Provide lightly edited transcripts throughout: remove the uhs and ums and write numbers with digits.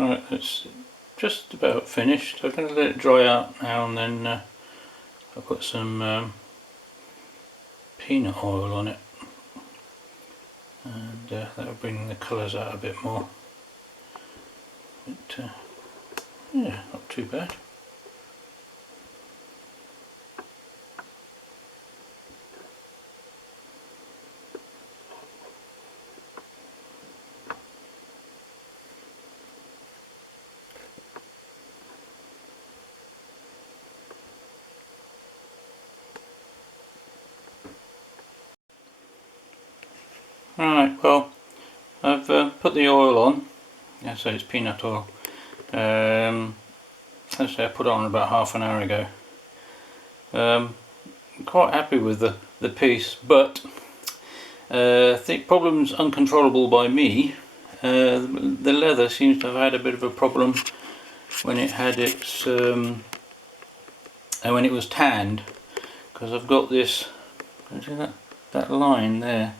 Right, it's just about finished. I'm going to let it dry out now, and then I'll put some peanut oil on it, and that'll bring the colours out a bit more. But yeah, not too bad. Right, well, I've put the oil on. Yeah, so it's peanut oil. As I say, I put it on about half an hour ago. I'm quite happy with the piece, but I think problem's uncontrollable by me. The leather seems to have had a bit of a problem when it had its when it was tanned, because I've got this. See that line there?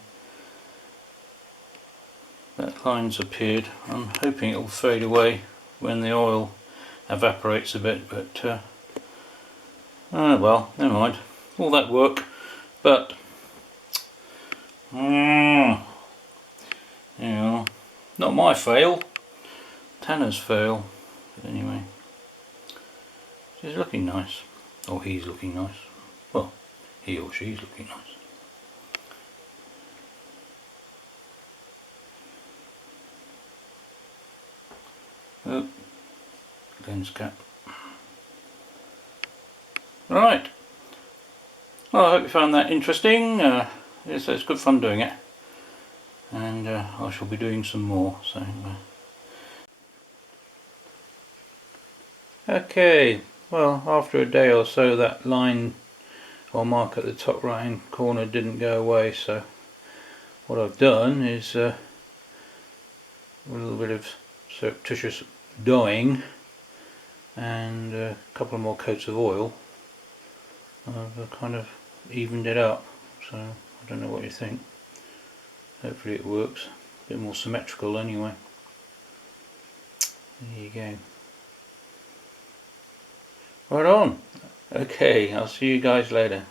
That line's appeared. I'm hoping it'll fade away when the oil evaporates a bit, but well, never mind. All that work, but you know, not my fail. Tanner's fail. But anyway, she's looking nice, or he's looking nice. Well, he or she's looking nice. Oh, lens cap. Right. Well, I hope you found that interesting. It's good fun doing it, and I shall be doing some more. So. Okay. Well, after a day or so, that line or mark at the top right hand corner didn't go away. So, what I've done is a little bit of surreptitious dyeing and a couple of more coats of oil. I've kind of evened it up, so I don't know what you think. Hopefully it works. A bit more symmetrical anyway. There you go. Right on. Okay, I'll see you guys later.